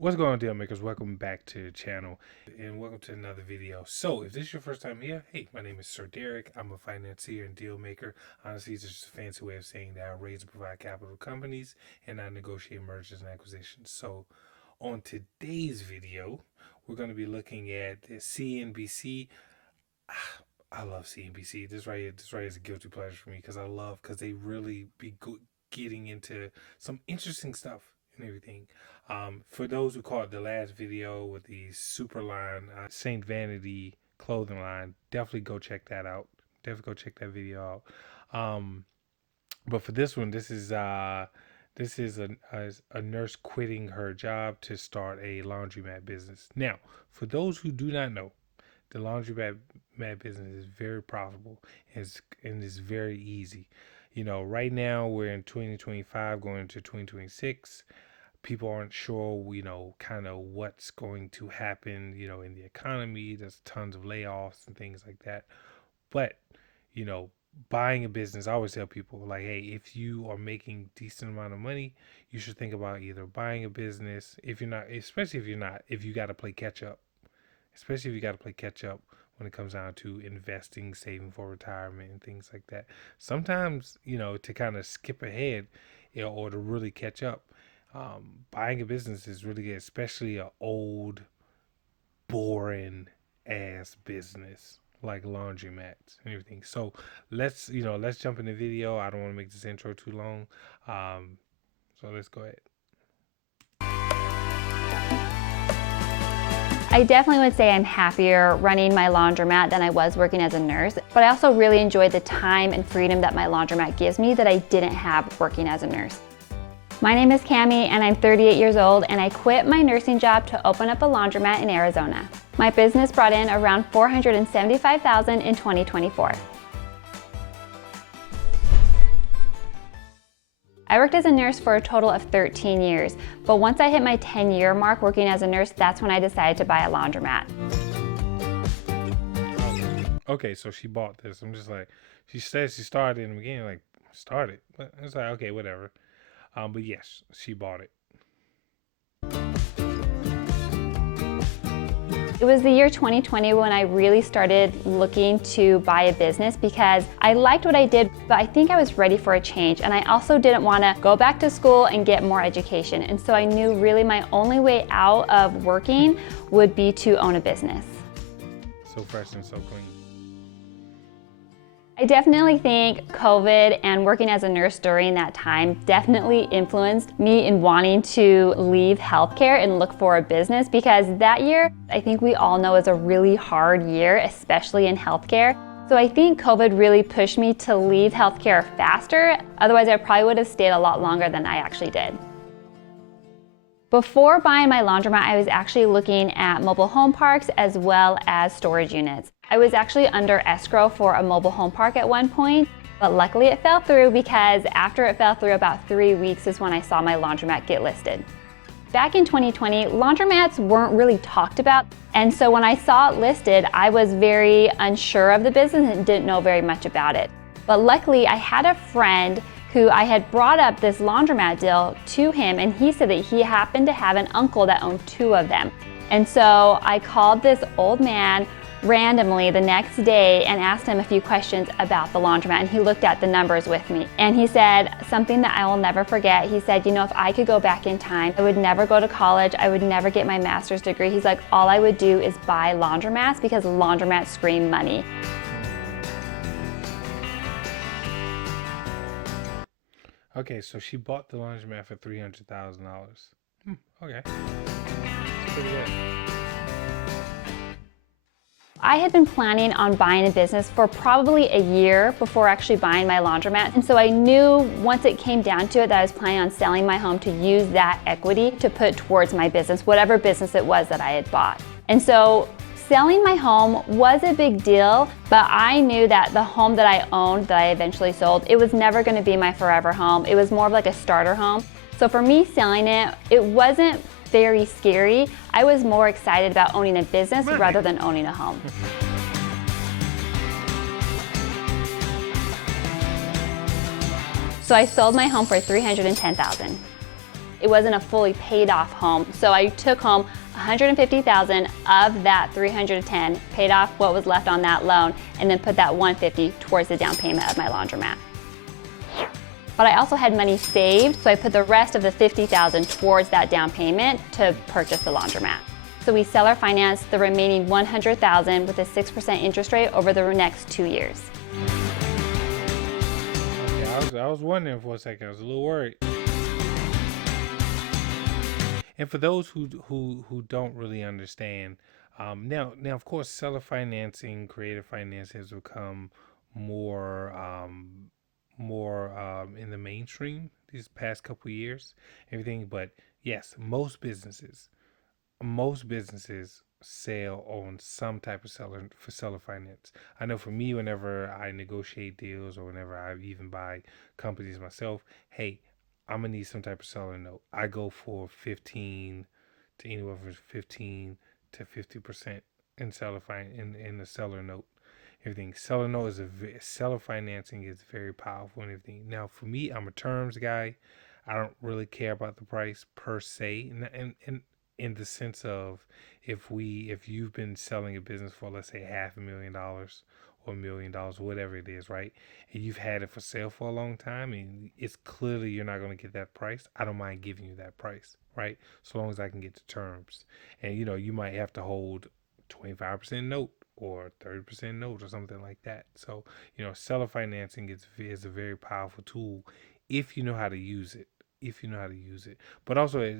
What's going on, DealMakers? Welcome back to the channel and welcome to another video. So, if this is your first time here, hey, my name is Sir Derek. I'm a financier and deal maker. Honestly, it's just a fancy way of saying that I raise and provide capital to companies and I negotiate mergers and acquisitions. So, on today's video, we're going to be looking at the CNBC. I love CNBC. This right here is a guilty pleasure for me because they really be getting into some interesting stuff and everything. For those who caught the last video with the super line, Saint Vanity clothing line, definitely go check that out. Definitely go check that video out. But for this one, this is a nurse quitting her job to start a laundromat business. Now, for those who do not know, the laundromat business is very profitable and it's very easy. You know, right now we're in 2025 going into 2026. People aren't sure, kind of what's going to happen, in the economy. There's tons of layoffs and things like that. But, you know, buying a business, I always tell people, like, hey, if you are making decent amount of money, you should think about either buying a business, if you're not, especially if you got to play catch up, especially if you got to play catch up when it comes down to investing, saving for retirement and things like that. Sometimes, to kind of skip ahead, or to really catch up, buying a business is really good, especially a old, boring ass business like laundromats and everything. So let's jump in the video. I don't want to make this intro too long. So let's go ahead. I definitely would say I'm happier running my laundromat than I was working as a nurse, but I also really enjoyed the time and freedom that my laundromat gives me that I didn't have working as a nurse. My name is Cami and I'm 38 years old and I quit my nursing job to open up a laundromat in Arizona. My business brought in around $475,000 in 2024. I worked as a nurse for a total of 13 years, but once I hit my 10-year mark working as a nurse, that's when I decided to buy a laundromat. Okay, so she bought this. I'm just like, she says she started in the beginning, like, started. But it's like, okay, whatever. But yes, she bought it. It was the year 2020 when I really started looking to buy a business because I liked what I did, but I think I was ready for a change. And I also didn't want to go back to school and get more education. And so I knew really my only way out of working would be to own a business. So fresh and so clean. I definitely think COVID and working as a nurse during that time definitely influenced me in wanting to leave healthcare and look for a business, because that year, I think we all know, is a really hard year, especially in healthcare. So I think COVID really pushed me to leave healthcare faster. Otherwise, I probably would have stayed a lot longer than I actually did. Before buying my laundromat, I was actually looking at mobile home parks as well as storage units. I was actually under escrow for a mobile home park at one point, but luckily it fell through because after it fell through about 3 weeks is when I saw my laundromat get listed. Back in 2020, laundromats weren't really talked about, and so when I saw it listed, I was very unsure of the business and didn't know very much about it. But luckily, I had a friend who I had brought up this laundromat deal to him, and he said that he happened to have an uncle that owned 2 of them. And so I called this old man randomly the next day and asked him a few questions about the laundromat, and he looked at the numbers with me. And he said something that I will never forget. He said, if I could go back in time, I would never go to college, I would never get my master's degree. He's like, all I would do is buy laundromats because laundromats scream money. Okay, so she bought the laundromat for $300,000. Okay. That's pretty good. I had been planning on buying a business for probably a year before actually buying my laundromat. And so I knew once it came down to it that I was planning on selling my home to use that equity to put towards my business, whatever business it was that I had bought. And so selling my home was a big deal, but I knew that the home that I owned, that I eventually sold, it was never going to be my forever home. It was more of like a starter home. So for me selling it, it wasn't very scary. I was more excited about owning a business rather than owning a home. So I sold my home for $310,000. it wasn't a fully paid off home. So I took home $150,000 of that $310, paid off what was left on that loan, and then put that $150 towards the down payment of my laundromat. But I also had money saved, so I put the rest of the $50,000 towards that down payment to purchase the laundromat. So we seller financed the remaining $100,000 with a 6% interest rate over the next 2 years. I was wondering for a second. I was a little worried. And for those who don't really understand, now of course seller financing, creative finance has become more in the mainstream these past couple of years. Everything, but yes, most businesses sell on some type of seller finance. I know for me, whenever I negotiate deals or whenever I even buy companies myself, hey, I'm gonna need some type of seller note. I go for 15 to anywhere from 15 to 50% in in the seller note. Everything seller note is seller financing is very powerful and everything. Now for me, I'm a terms guy. I don't really care about the price per se, and in the sense of if you've been selling a business for, let's say, $500,000 or $1,000,000, whatever it is, right? And you've had it for sale for a long time, and it's clearly you're not going to get that price. I don't mind giving you that price, right? So long as I can get the terms. And you might have to hold 25% note or 30% note or something like that. So seller financing is a very powerful tool if you know how to use it. But also,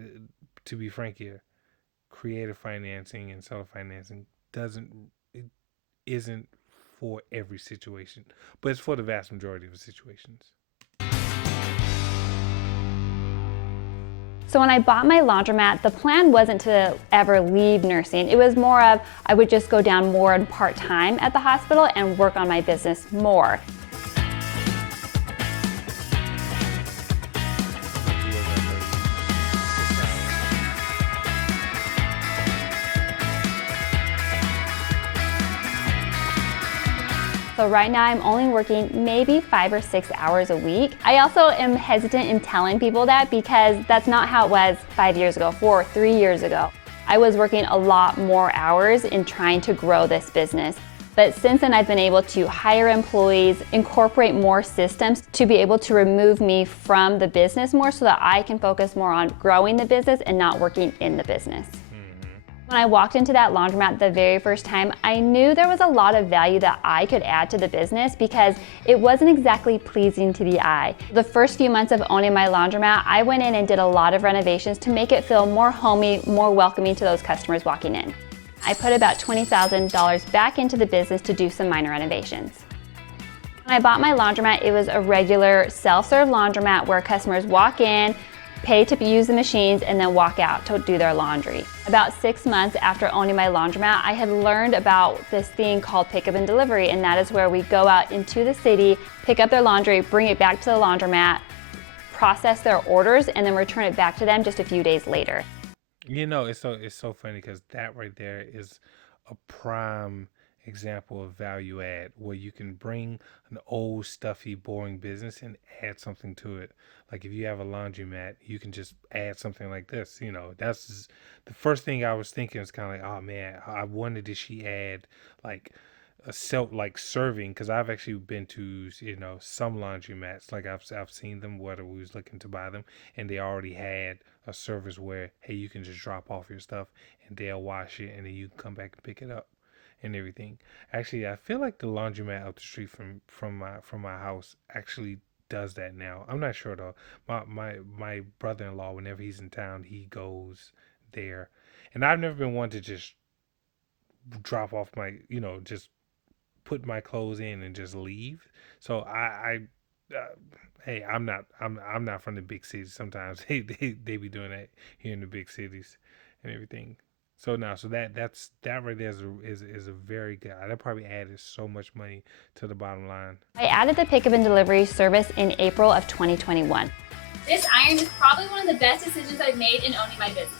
to be frank here, creative financing and seller financing isn't for every situation, but it's for the vast majority of the situations. So when I bought my laundromat, the plan wasn't to ever leave nursing. It was more of I would just go down more in part-time at the hospital and work on my business more. So right now I'm only working maybe 5 or 6 hours a week. I also am hesitant in telling people that because that's not how it was 5 years ago, 4 or 3 years ago. I was working a lot more hours in trying to grow this business. But since then I've been able to hire employees, incorporate more systems to be able to remove me from the business more so that I can focus more on growing the business and not working in the business. When I walked into that laundromat the very first time, I knew there was a lot of value that I could add to the business because it wasn't exactly pleasing to the eye. The first few months of owning my laundromat, I went in and did a lot of renovations to make it feel more homey, more welcoming to those customers walking in. I put about $20,000 back into the business to do some minor renovations. When I bought my laundromat, it was a regular self-serve laundromat where customers walk in, pay to use the machines, and then walk out to do their laundry. About 6 months after owning my laundromat, I had learned about this thing called pickup and delivery, and that is where we go out into the city, pick up their laundry, bring it back to the laundromat, process their orders, and then return it back to them just a few days later. It's so funny because that right there is a prime example of value add where you can bring an old stuffy boring business and add something to it. Like if you have a laundromat, you can just add something like this. That's just, the first thing I was thinking is kind of like, oh man, I wondered did she add like a serving, because I've actually been to some laundromats, like I've seen them whether we was looking to buy them, and they already had a service where hey, you can just drop off your stuff and they'll wash it and then you can come back and pick it up and everything. Actually, I feel like the laundromat up the street from my house actually does that now. I'm not sure though. My brother-in-law, whenever he's in town, he goes there, and I've never been one to just drop off my just put my clothes in and just leave. So hey, I'm not from the big cities. Sometimes they be doing that here in the big cities and everything. So that right there is a very good. That probably added so much money to the bottom line. I added the pickup and delivery service in April of 2021. This iron is probably one of the best decisions I've made in owning my business.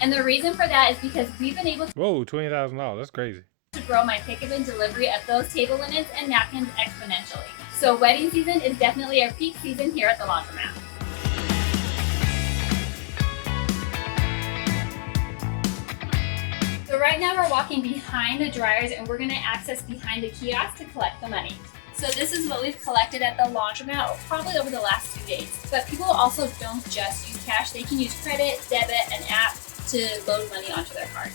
And the reason for that is because we've been able to $20,000. That's crazy. To grow my pickup and delivery of those table linens and napkins exponentially. So wedding season is definitely our peak season here at the laundromat. right now we're walking behind the dryers and we're gonna access behind the kiosk to collect the money. So this is what we've collected at the laundromat probably over the last 2 days. But people also don't just use cash, they can use credit, debit, and app to load money onto their card.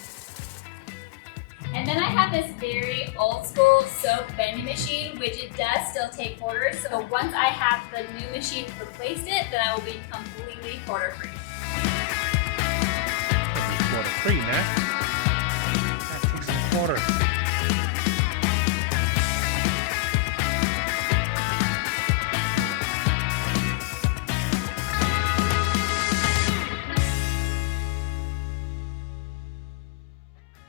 And then I have this very old school soap vending machine, which it does still take quarters. So once I have the new machine replaced it, then I will be completely quarter free. Quarter free now. That takes some quarters.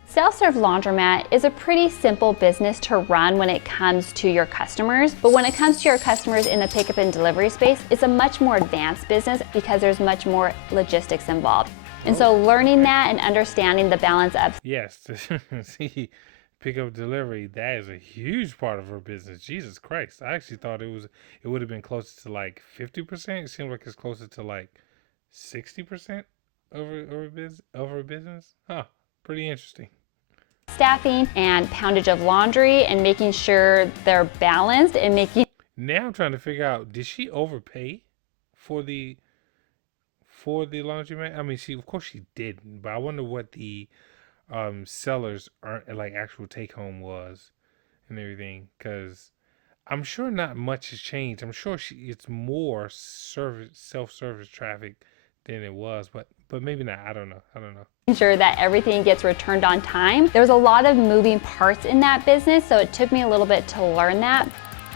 Self-serve laundromat is a pretty simple business to run when it comes to your customers, but when it comes to your customers in the pickup and delivery space, it's a much more advanced business because there's much more logistics involved. And so learning that and understanding the balance of Yes, see, pickup delivery, that is a huge part of her business. Jesus Christ. I actually thought it would have been closer to like 50%. It seems like it's closer to like 60% over business. Huh. Pretty interesting. staffing and poundage of laundry and making sure they're balanced and making Now I'm trying to figure out, did she overpay for the laundromat? I mean, of course she didn't, but I wonder what the sellers are like actual take home was and everything, because I'm sure not much has changed. I'm sure it's more self-service traffic than it was, but maybe not. I don't know. sure that everything gets returned on time. There's a lot of moving parts in that business, so it took me a little bit to learn that.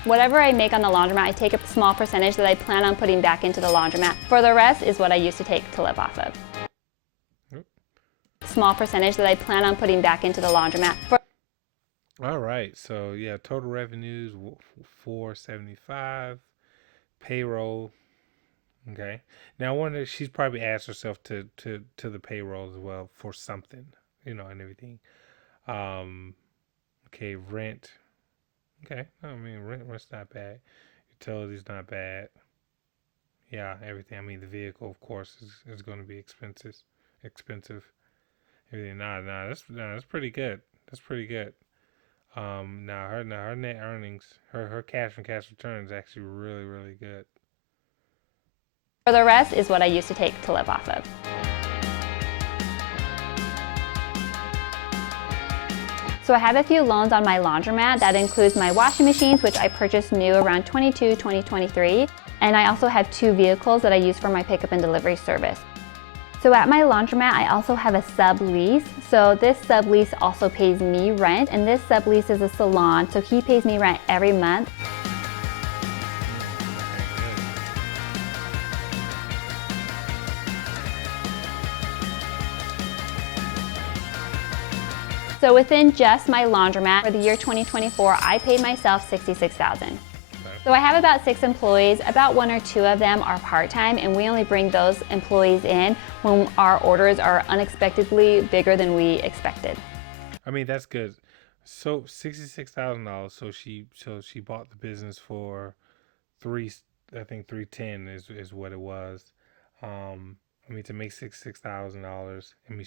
Whatever I make on the laundromat, I take a small percentage that I plan on putting back into the laundromat. For the rest is what I used to take to live off of. Small percentage that I plan on putting back into the laundromat. All right. So yeah, total revenues 475, payroll. Okay. Now I wonder, she's probably asked herself to the payroll as well for something, and everything. Okay, rent. Okay. I mean, rent's not bad. Utilities not bad. Yeah, everything. I mean, the vehicle, of course, is going to be expensive. Everything. That's pretty good. That's pretty good. Now her net earnings, her cash and cash returns is actually really, really good. For the rest is what I used to take to live off of. So I have a few loans on my laundromat. That includes my washing machines, which I purchased new around 2023. And I also have 2 vehicles that I use for my pickup and delivery service. So at my laundromat, I also have a sublease. So this sublease also pays me rent, and this sublease is a salon, so he pays me rent every month. So within just my laundromat for the year 2024, I paid myself $66,000. So I have about 6 employees, about 1 or 2 of them are part-time, and we only bring those employees in when our orders are unexpectedly bigger than we expected. I mean, that's good. So $66,000. So she bought the business for I think 310 is what it was. I mean, to make $66,000. I mean,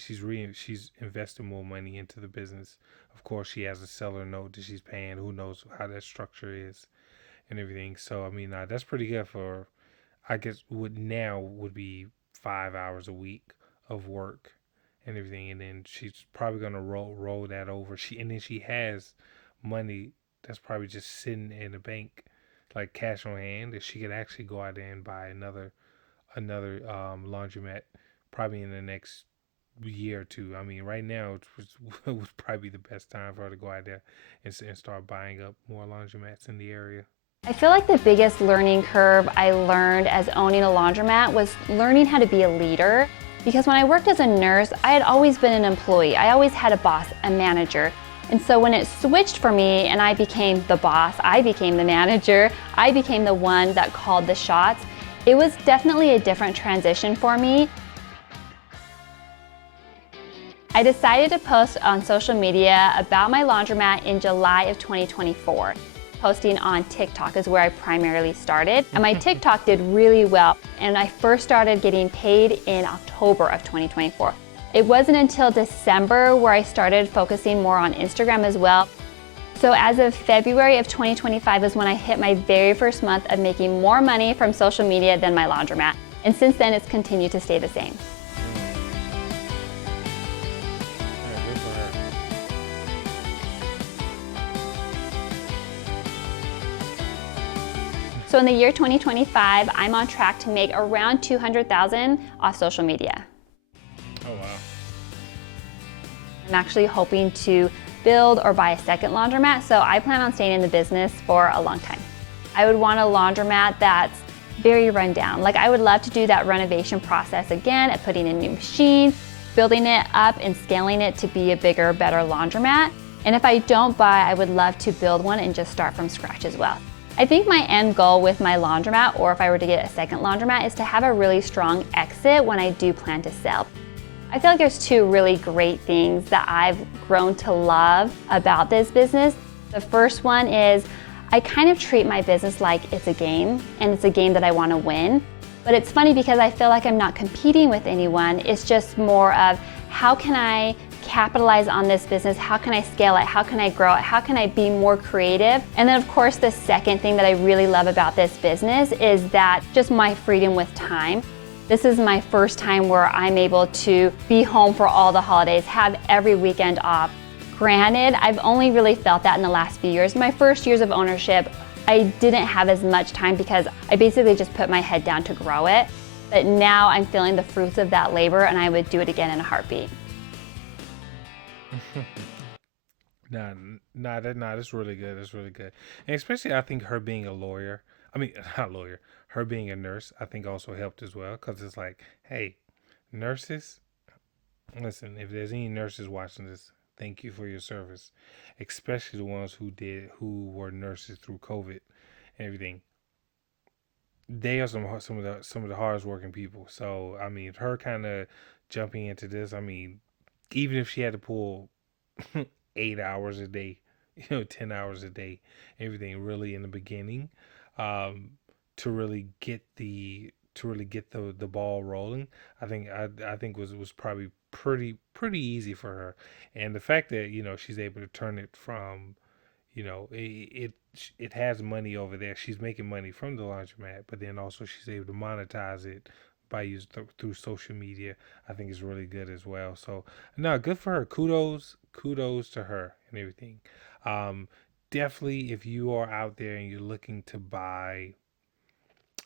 she's invested more money into the business. Of course, she has a seller note that she's paying. Who knows how that structure is and everything. So I mean, that's pretty good for, I guess, would be 5 hours a week of work and everything. And then she's probably gonna roll that over. And then she has money that's probably just sitting in the bank, like cash on hand, that she could actually go out there and buy another laundromat probably in the next year or 2. I mean, right now would probably be the best time for her to go out there and start buying up more laundromats in the area. I feel like the biggest learning curve I learned as owning a laundromat was learning how to be a leader. Because when I worked as a nurse, I had always been an employee. I always had a boss, a manager. And so when it switched for me and I became the boss, I became the manager, I became the one that called the shots, it was definitely a different transition for me. I decided to post on social media about my laundromat in July of 2024. Posting on TikTok is where I primarily started, and my TikTok did really well, and I first started getting paid in October of 2024. It wasn't until December where I started focusing more on Instagram as well. So as of February of 2025 is when I hit my very first month of making more money from social media than my laundromat. And since then, it's continued to stay the same. Yeah, good for her. So in the year 2025, I'm on track to make around $200,000 off social media. Oh wow. I'm actually hoping to build or buy a second laundromat, so I plan on staying in the business for a long time. I would want a laundromat that's very run down. Like, I would love to do that renovation process again, at putting in new machines, building it up and scaling it to be a bigger, better laundromat. And if I don't buy, I would love to build one and just start from scratch as well. I think my end goal with my laundromat, or if I were to get a second laundromat, is to have a really strong exit when I do plan to sell. I feel like there's two really great things that I've grown to love about this business. The first one is I kind of treat my business like it's a game, and it's a game that I want to win. But it's funny because I feel like I'm not competing with anyone. It's just more of, how can I capitalize on this business? How can I scale it? How can I grow it? How can I be more creative? And then of course, the second thing that I really love about this business is that just my freedom with time. This is my first time where I'm able to be home for all the holidays, have every weekend off. Granted, I've only really felt that in the last few years. My first years of ownership, I didn't have as much time because I basically just put my head down to grow it. But now I'm feeling the fruits of that labor, and I would do it again in a heartbeat. That's really good. That's really good. And especially, I think her being a lawyer, I mean, not lawyer, her being a nurse, I think also helped as well. Because it's like, hey, nurses, listen, if there's any nurses watching this, thank you for your service. Especially the ones who were nurses through COVID and everything. They are some of the hardest working people. So I mean, her kind of jumping into this, I mean, even if she had to pull 8 hours a day, 10 hours a day, everything really in the beginning, um, to really get the ball rolling. I think was probably pretty easy for her, and the fact that she's able to turn it from it has money over there. She's making money from the laundromat, but then also she's able to monetize it by through social media. I think is really good as well. So no, good for her. Kudos to her and everything. Um, Definitely, if you are out there and you're looking to buy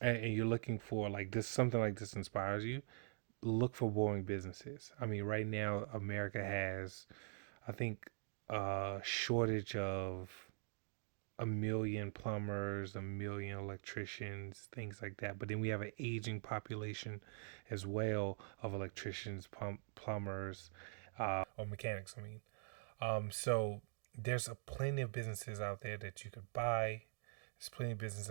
and you're looking for like this, something like this inspires you, look for boring businesses. I mean, right now America has, I think, a shortage of a million plumbers, a million electricians, things like that. But then we have an aging population as well of electricians, plumbers, or mechanics. I mean, so there's plenty of businesses out there that you could buy. There's plenty of businesses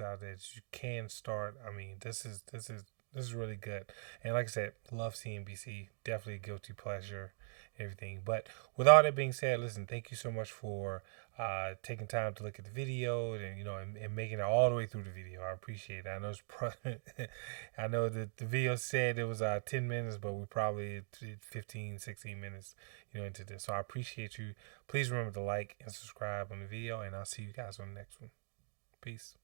out there that you can start. I mean, this is really good. And like I said, love CNBC. Definitely a guilty pleasure. Everything. But with all that being said, listen, thank you so much for taking time to look at the video and and making it all the way through the video. I appreciate it. I know I know that the video said it was 10 minutes, but we probably 15, 16 minutes into this. So I appreciate you. Please remember to like and subscribe on the video, and I'll see you guys on the next one. Peace.